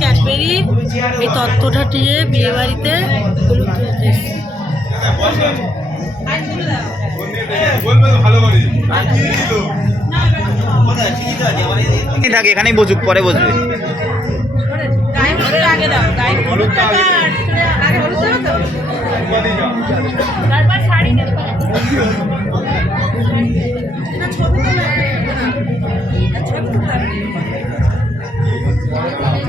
Cadbury এই তত্ত্বটা দিয়ে বিয়ে বাড়িতে হলুদ তুলতে। থাকে এখানেই বসুক পরে বসবে।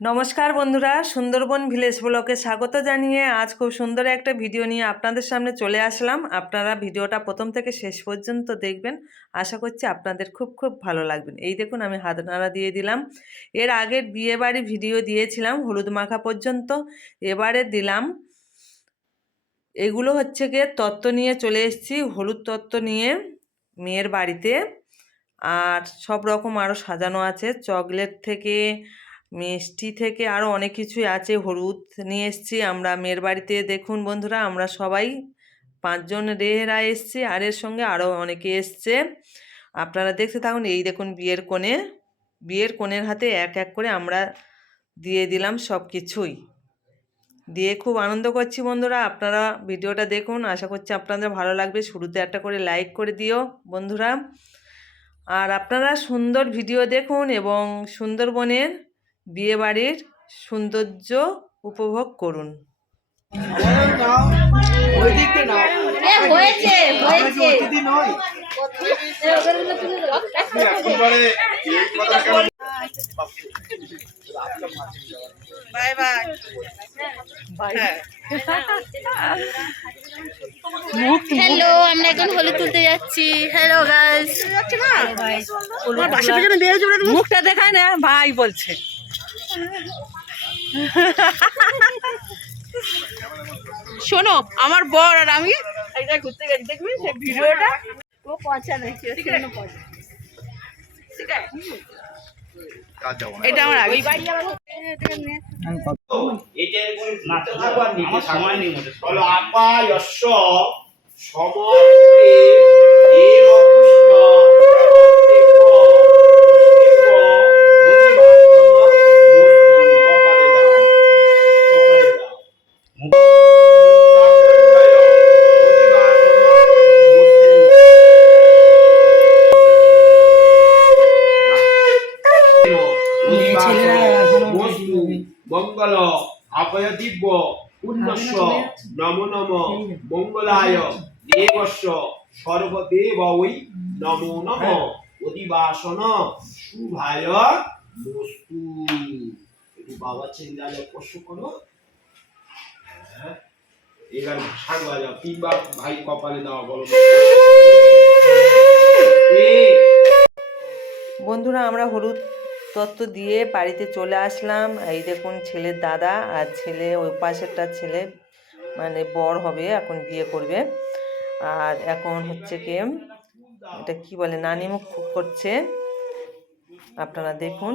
নমস্কার বন্ধুরা, সুন্দরবন ভিলেজ ব্লকে স্বাগত জানিয়ে আজ খুব সুন্দর একটা ভিডিও নিয়ে আপনাদের সামনে চলে আসলাম। আপনারা ভিডিওটা প্রথম থেকে শেষ পর্যন্ত দেখবেন। আশা করছি আপনাদের খুব খুব ভালো লাগবে। এই দেখুন, আমি হাত নাড়া দিয়ে দিলাম। এর আগের বিয়েবাড়ি ভিডিও দিয়েছিলাম, হলুদ মাখা পর্যন্ত। এবারে দিলাম। এগুলো হচ্ছে গিয়ে তত্ত্ব নিয়ে চলে এসেছি, হলুদ তত্ত্ব নিয়ে মেয়ের বাড়িতে। আর সব রকম আরও সাজানো আছে। চকলেট থেকে মিষ্টি থেকে আরও অনেক কিছুই আছে। হলুদ নিয়ে এসেছি আমরা মেয়ের বাড়িতে। দেখুন বন্ধুরা, আমরা সবাই পাঁচজন রেহেরা এসছি, আর এর সঙ্গে আরও অনেকে এসছে। আপনারা দেখতে থাকুন, এই দেখুন বিয়ের কোণে। বিয়ের কোণের হাতে এক এক করে আমরা দিয়ে দিলাম সব কিছুই দিয়ে খুব আনন্দ করছি বন্ধুরা, আপনারা ভিডিওটা দেখুন। আশা করছি আপনাদের ভালো লাগবে। শুরুতে একটা করে লাইক করে দিও বন্ধুরা। আর আপনারা সুন্দর ভিডিও দেখুন এবং সুন্দরবনের বিয়েবাড়ির সৌন্দর্য উপভোগ করুন। হয়েছে হয়েছে। বাই বাই হ্যালো আমরা এখন হলুদ তুলতে যাচ্ছি। হ্যালো গাইস মুখটা দেখায় না ভাই বলছে। শোনো আমার বর আর আমি একটা ঘুরতে গেছি দেখবি? সে ভিডিওটা ও পচা নেই এটা আমার আগে বলো আপা যশ আভয় দিব্য উন্নস্য নম নম মঙ্গলায় দেবস্য সর্বদেব ওই নমো নম অধিবাসন শুভায় বস্তু একটু বাবা চিন্তালে স্পর্শ করো। হ্যাঁ। এবার ভাষা বাজাও। তিনবার ভাই কপালে দাও বলো। বন্ধুরা আমরা হলুদ তত্ত্ব দিয়ে বাড়িতে চলে আসলাম। এই দেখুন ছেলের দাদা আর ছেলে, ওই পাশেরটা ছেলে মানে বড় হবে, এখন বিয়ে করবে। আর এখন হচ্ছে কি, এটা কি বলে, নানিমুখ করছে। আপনারা দেখুন।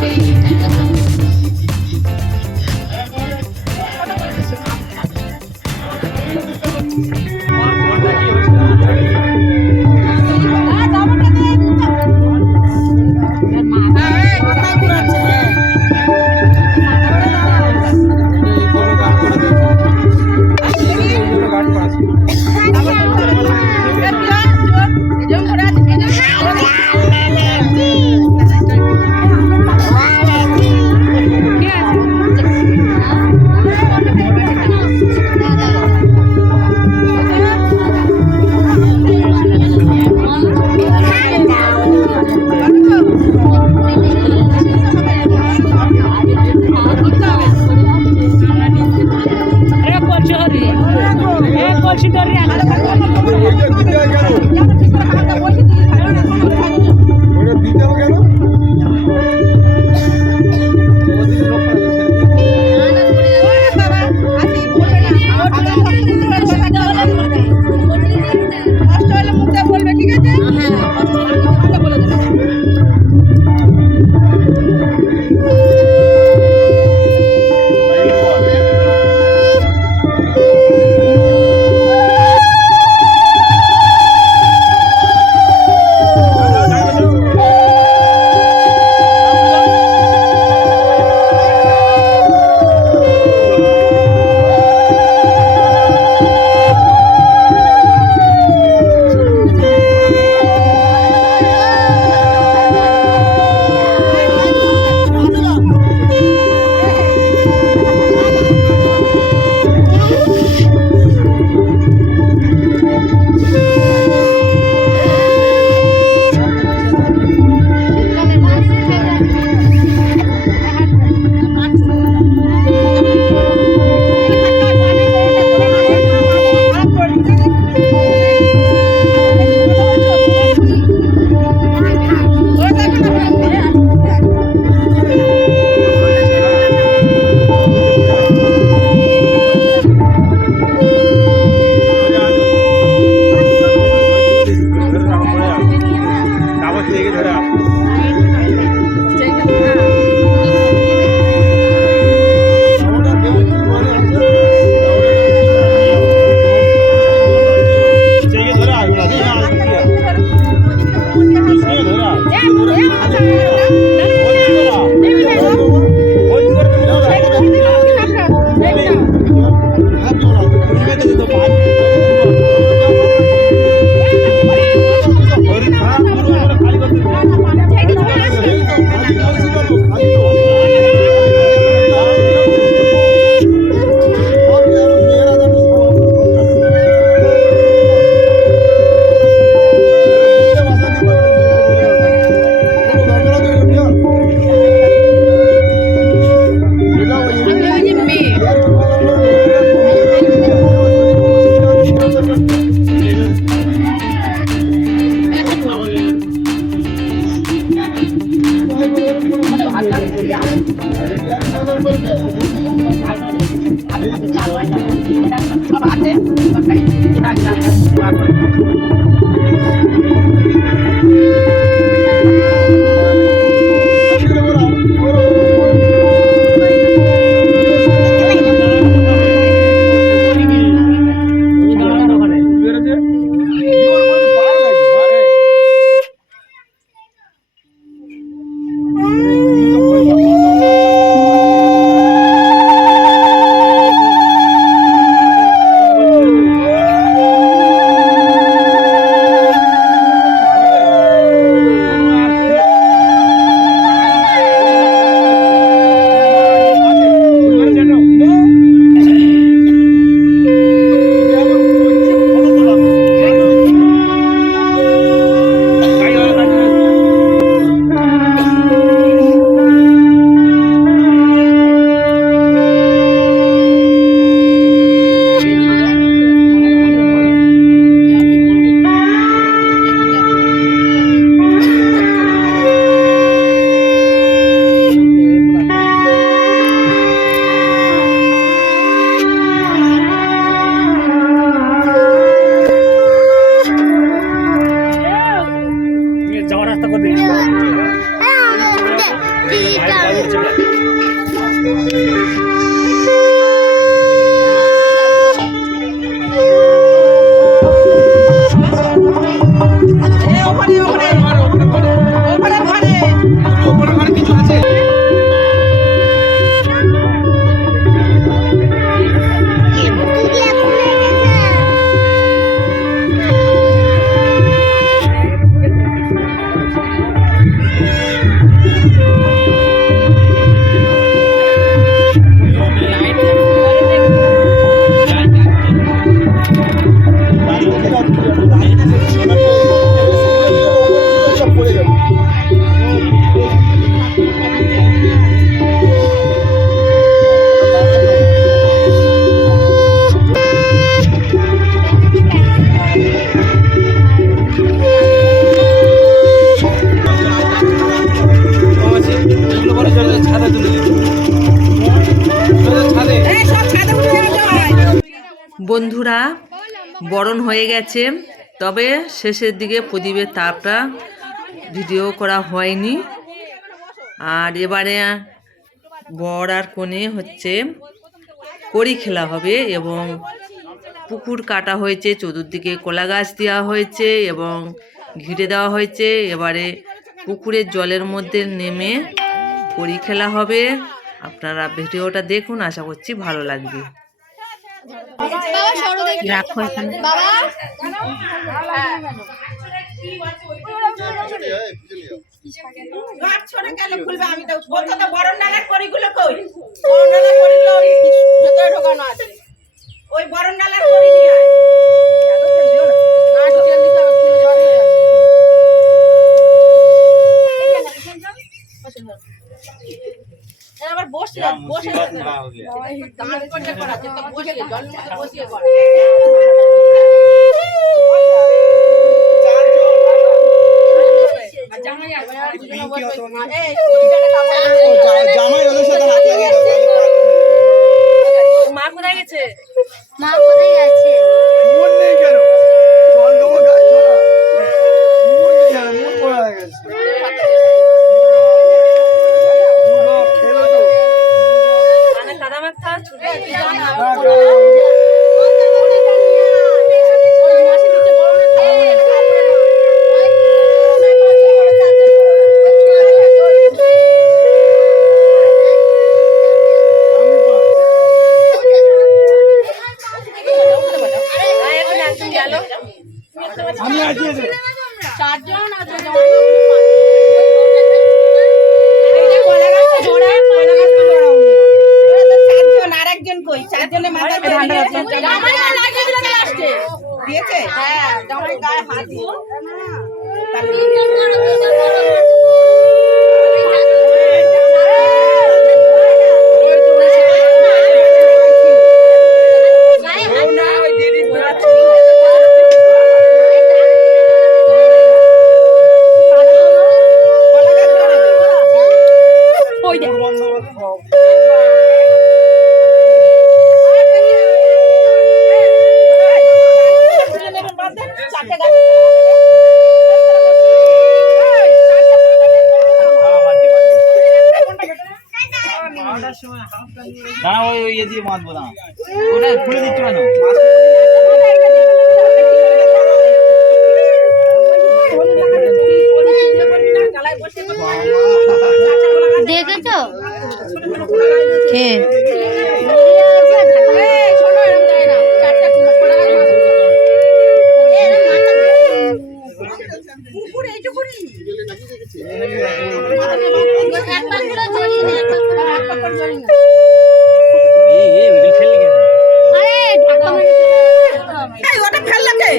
Thank you. ಗೋಲ್ಸಿದ್ದಾರೆ গেছে তবে শেষের দিকে প্রদীপের তাপটা ভিডিও করা হয়নি। আর এবারে বর আর কোণে হচ্ছে কড়ি খেলা হবে এবং পুকুর কাটা হয়েছে, চতুর্দিকে কলা গাছ দেওয়া হয়েছে এবং ঘিরে দেওয়া হয়েছে। এবারে পুকুরের জলের মধ্যে নেমে কড়ি খেলা হবে। আপনারা ভিডিওটা দেখুন, আশা করছি ভালো লাগবে। রাখো এখানে। কড়িগুলো ওই ভেতরে ঢোকানো আছে। ওই বড় নালার কড়ি নিয়ে আয়। আবার বসে বসে দাঁড় করে করা জল বসিয়ে করা জামাই ওদের সাথে হাত লাগিয়ে। মা কোথায় গেছে মা কোথায় গেছে মন নেই কেন জল দেবো গাছ ছড়া মন নেই কেন মন পড়া হয়ে গেছে পুরো খেলো তো মানে কাদা মাখা ছুটে না, না, আমি পারব। চারজন আরেকজন কই? লাস্টে দিয়েছে। হ্যাঁ গায়ে হাত দাঁড়া ওই ওই ইয়ে দিয়ে বাঁধবো না ওটা খুলে দিচ্ছ কেন দেখেছ কে এই এই ওগুলো ফেললি কেন ওটা ফেললা কে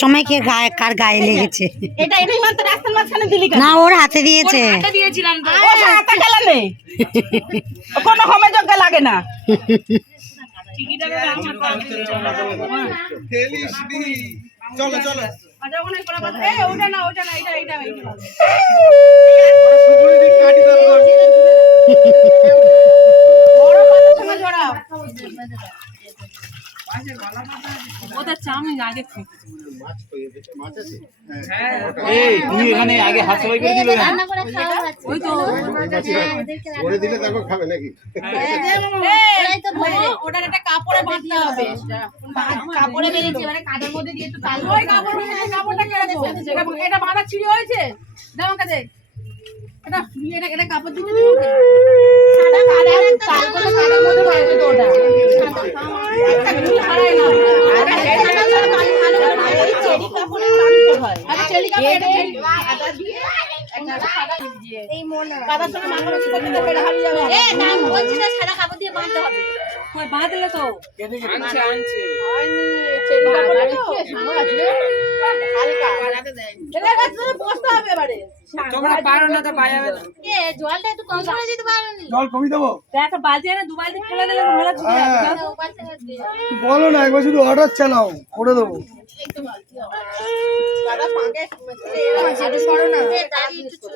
সময় কে গায়ে কার গায়ে লেগেছে? এটা এটাই মাত্র রাস্তার মাঝখানে দিলি না ওর হাতে দিয়েছে। দিয়েছিলাম ও হাতে গেল নেই কোনো হোমেযোগ্য লাগে না চলো চলো ওটা না। ওটা না এটা এটা এটা সুগুলি দিয়ে কাটি দাও কর। বড় কথা শোনা জোড়াও। চাউমিন আগে এই তুমি এখানে আগে হাত সবাই করে দিলে না রান্না করে খাওয়া হচ্ছে। ওই তো হ্যাঁ, করে। দিলে তারপর খাবে নাকি? ওটার একটা কাপড়ে বাঁধতে হবে। কাপড়ে বেরিয়েছে মানে কাঁধের মধ্যে দিয়ে একটু কাপড় কাপড়টা কীরকম এটা এটা বাঁধা ছিঁড়ে হয়েছে? দাও দে। এটা এটা এটা কাপড় দিতে দিবি সাদা কাদা তাল করে কাঁধের মধ্যে বাঁধতে তো ওটা ছাড়াই না চেরি কাপড়ে বাঁধতে আচ্ছা এই মনে কাদার সঙ্গে মাখানো ছিল কিন্তু হারিয়ে যাবে। এ, না, বলছি না, সাদা কাপড় দিয়ে বাঁধতে হবে। ওই বাঁধলে তো। হয়নি চেরি কাপড় তো সাঙ্গা আছে হালকা। এটা কাছে বসতে হবে এবারে। তোমরা পারো না তো বাজাবে এ, জলটা একটু কম করে দিতে? জল দেবো? একটা বালতি এনে দু বালতি ফেলে দিলে ভালো ছিল না, দিয়ে। বলো না একবার শুধু অর্ডার চালাও করে দেবো। দাদা সরো না। একটু।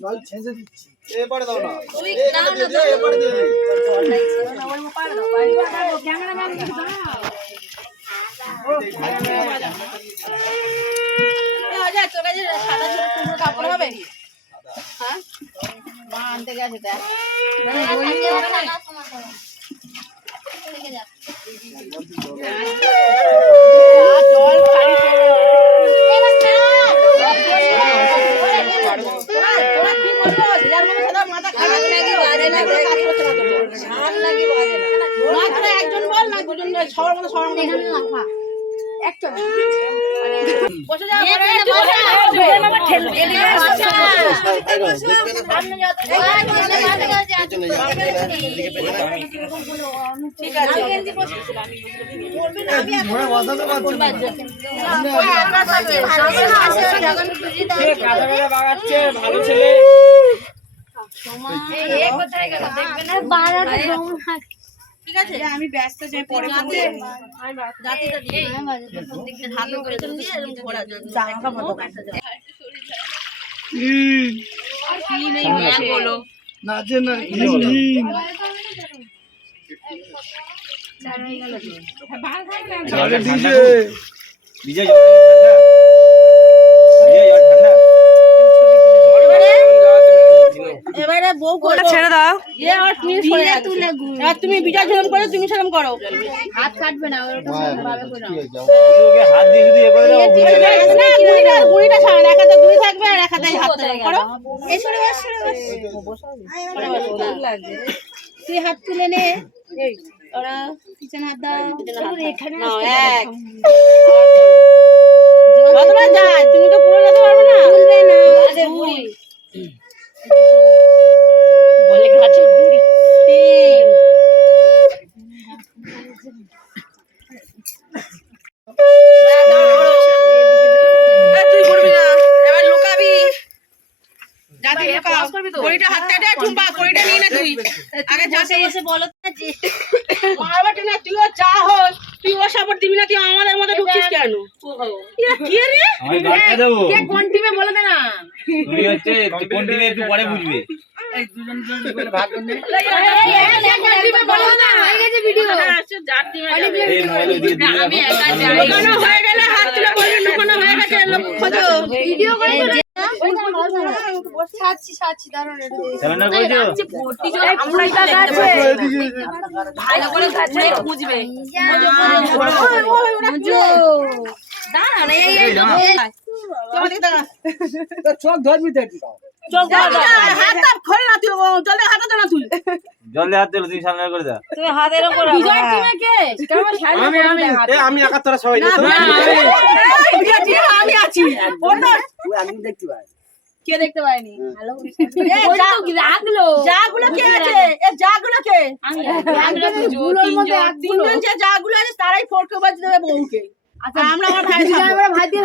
জল ছেঁচে দিচ্ছি। তুই দাও না। আচ্ছা তোর কাছে সাদা ছোট টুকরো কাপড় হবে হ্যাঁ মা আনতে গেছে দেখ আজকে হবে না, না, তোমার করো। থেকে যাক। জল খালি এবার নাও। তোরা তোরা কি বলব যার মধ্যে সাদা মাথা খারাপ নাকি বাজে না কাজ করছে না তোর আর নাকি বাজে না না তোরা একজন বল না দুজন বল, সবার মধ্যে সবার মধ্যে এখানে রাখা। একটা বসে যা এ, ঘরে, এখানে বসা। বসে যা। এখানে বসা। সামনে যত বসা, সামনে যত বসা, আছে। ঠিক আছে ঘোড়া বাঁধাতে পারছ না ওই আমরা সবাই ভালোবেসে আসে, যখন খুশি তখন ভালো ছেলে এ কোথায় গেল? দেখবে না? হাঁক ঠিক আছে আমি ব্যস্ত যাই পরে ফোন জাতিটা দিয়ে হ্যাঁ দিকে ভালো করে তুমি এরকম ঘোরা যাবে নাচে না হিম আরে ডিজে বিজয় জল ঠান্ডা বিজয় জল ঠান্ডা এবারে বউ করে ছেড়ে দাও। এ আর তুমি সরে যাচ্ছ। এবার তুমি করো তুমি সেরম করো। হাত কাটবে না ওরকম ভাবে করে ওকে হাত দিয়ে এ করে দাও না, গুড়িটা গুড়িটা ছাড়া এক গুড়ি থাকবে আর এক হাতে হাত ধরে করো। এই সরে বস সরে বস তুই হাত তুলে নে। এই। ওরা পিছনে হাত দাও। এখানে নাও এক। যতটা যায় তুমি তো পুরো যেতে পারবে না। তুলবে না। দুই। বলে গাছের গুড়ি। না। না আগে যাতে এসে বলো তো যে মারবা না তুইও যা হোস। তুই ও সাপোর্ট দিবি না তুই আমাদের মধ্যে ঢুকছিস কেন? কি রে? দেবো। কোন টিমে বলে দে না তুমি হচ্ছে কোন দিনে একটু পরে বুঝবে। কোন টিমে বলে দে না। হয়ে গেছে ভিডিও যার টিমে এই মোবাইল দিয়ে দিয়ে আমি একা যাই। হয়ে গেলে হাত তুলে বলবি লুকানো হয়ে গেছে খোঁজো ভিডিও করে। ভালো করে খুঁজবে চোখ ধরবি হাত তুই দে তুই জল দিয়ে হাত দিলে তুমি সামনে করে বিজয় টিমে কে? আমি আমি এ আমি একা তোরা সবাই না না বিজয় টিমে আমি আছি আমি দেখতে পাই কে দেখতে পায়নি জাগুলো জাগুলো কে আছে এ জাগুলো কে তিনজন যে জাগুলো আছে তারাই ফটো বাজে দেবে বউকে আচ্ছা আমরা আমার ভাই আমরা ভাই দিয়ে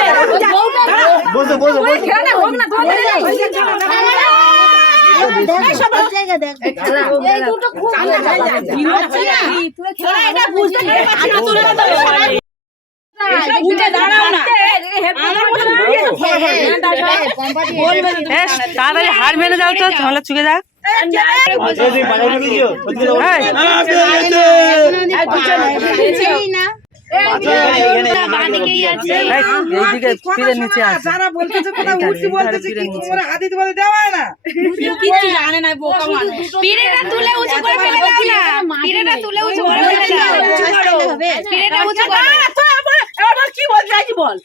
বসে বসে বসে না না তাড়াতাড়ি হার মেরে দাও তো ঝামেলা চুকে যাক এই যে বাজারে গিয়েছো সত্যি কথা বলো। এই, এখানে, এখানে, এখানে, এই, এইদিকে পিড়ের নিচে আছে যারা বলতেছে কোথাও উঠছি বলতেছে এইখানে তোমরা হাতে বলে দেওয়া না? কিচ্ছু জানে না বোকা মানুষ। পিড়েটা তুলে উঁচু করে ফেলে দাও না। পিড়েটা তুলে উঁচু করে ফেলে দাও। পিড়েটা উঁচু করো না, তো আবার- এবার কি বলতে চাইছি বল?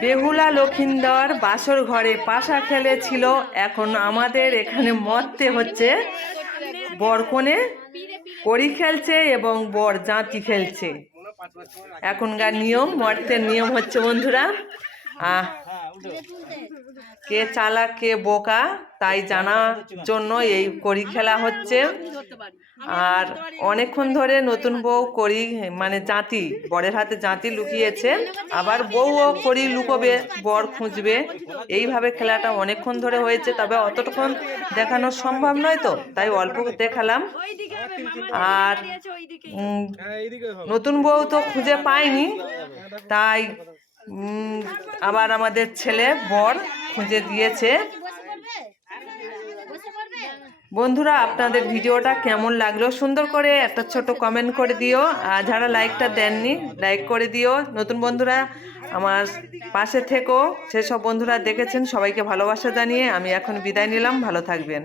বেহুলা লক্ষিন্দর বাসর ঘরে পাশা খেলেছিল। এখন আমাদের এখানে মরতে হচ্ছে। বরকনে কড়ি খেলছে এবং বর জাঁতি খেলছে। এখনকার নিয়ম মর্তের নিয়ম হচ্ছে বন্ধুরা। আহ কে চালাক কে বোকা, তাই জানার জন্য এই কড়ি খেলা হচ্ছে। আর অনেকক্ষণ ধরে নতুন বউ করি মানে জাঁতি, বরের হাতে জাঁতি লুকিয়েছে। আবার বউও করি লুকোবে, বর খুঁজবে। এইভাবে খেলাটা অনেকক্ষণ ধরে হয়েছে, তবে অতটুক্ষণ দেখানো সম্ভব নয় তো, তাই অল্প দেখালাম। আর নতুন বউ তো খুঁজে পাইনি তাই আবার আমাদের ছেলে বর খুঁজে দিয়েছে। বন্ধুরা, আপনাদের ভিডিওটা কেমন লাগল? সুন্দর করে একটা ছোট কমেন্ট করে দিও। আর যারা লাইকটা দেননি লাইক করে দিও। নতুন বন্ধুরা, আমার পাশে থেকো। সেসব বন্ধুরা দেখেছেন, সবাইকে ভালোবাসা জানিয়ে আমি এখন বিদায় নিলাম। ভালো থাকবেন।